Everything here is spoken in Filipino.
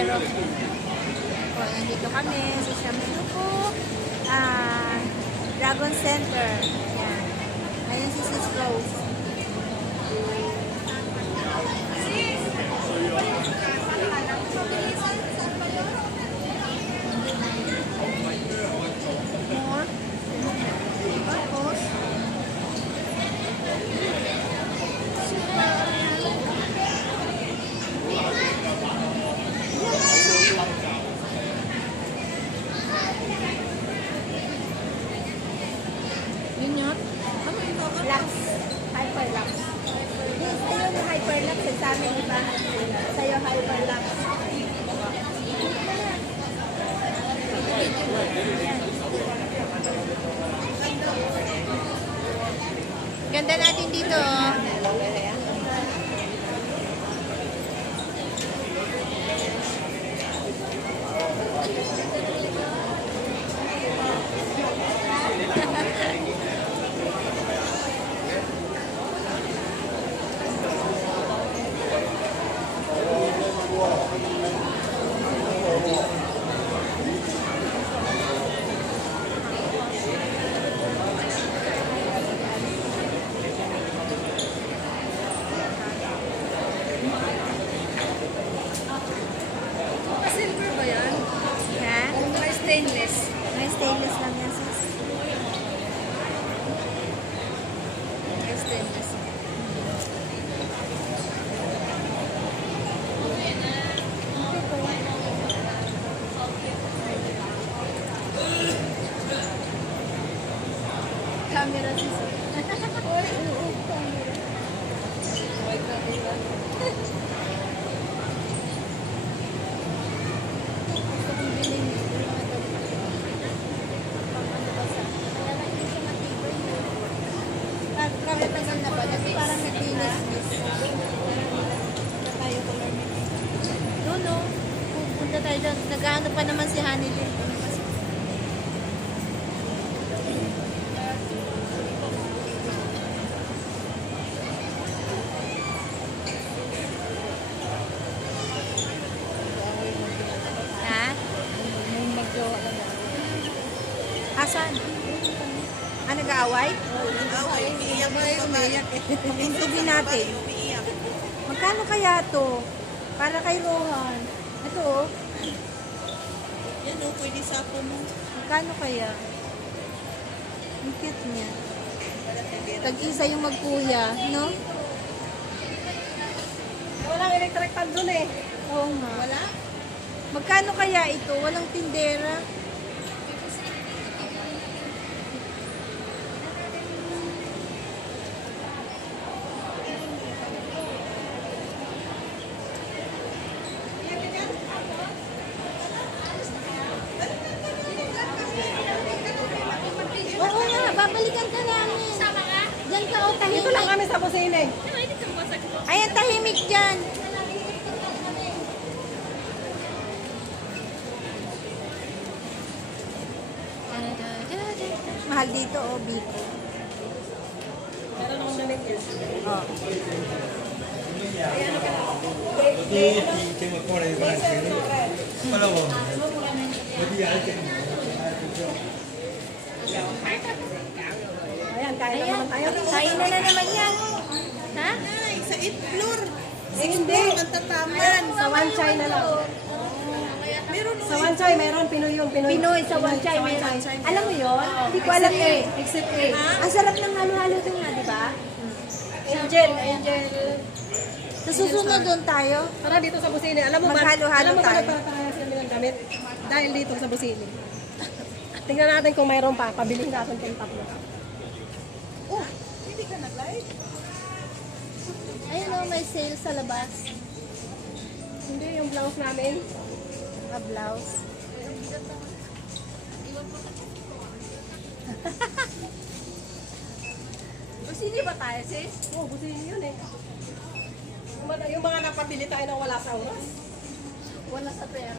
sombrero. O, nandito kami sa Shamsuko Dragon Center. Yan. Ayun si Sis Rose. More. Tapos, yun yun. Lux. Hyperlux. Yung sa'yo na Hyperlux, sa amin iba. Sa'yo Hyperlux. Ganda natin dito. Silver ba yan? Ha? May stainless. May stainless lang yan, sis. May stainless. Camera, sis. Tagal na ba? Kasi parang nag-linis-nis. Doon, no? Pupunta tayo dyan. Nag-ano pa naman si Honey din. Ha? Asan? Ah, nag-aaway? Intubin natin. Magkano kaya to? Para kay Rohan. Ito, oh. Yan o, pwede sa ako mo. Magkano kaya? Ang cute niya. Tag-isa yung magkuya, no? Walang electric pan dun eh. Oo nga. Wala? Magkano kaya ito? Walang tindera. Oo nga, babalikan ka namin. Sama ka? Diyan ka, o tahimik. Dito lang kami sa Busine. Ayan, tahimik dyan. Mahal dito, oh, Biko. Meron akong namit yun. Oh. Ayan, kaya na Ayan, naman tayo. kain na naman yan. Ha? Ay, sa 8 floor. Hindi. Ang tataman. Sa one chai na lang. Meron sa one chai, meron. Pinoy yung Pinoy. Pinoy sa one chai meron. Alam mo yun? Hindi ko alam eh. Except A. Ang sarap ng halo-halo doon nga, di ba? Angel. Sa susunod doon tayo. Tara dito sa Busine. Alam mo ba? Maghalo-halo Alam mo ba tayo. nagpaparehas kami ng damit? Dahil dito sa Busine. Tingnan natin kung mayroon pa. Pabiling natin kung tatlo. Oh, hindi ka nag-live? Ayun o, may sale sa labas. Hindi, yung blouse namin. A blouse. Busine ba tayo, sis? Oo, Busine yun eh. Yung mga napabili tayo na wala sa oras. Wala sa pera.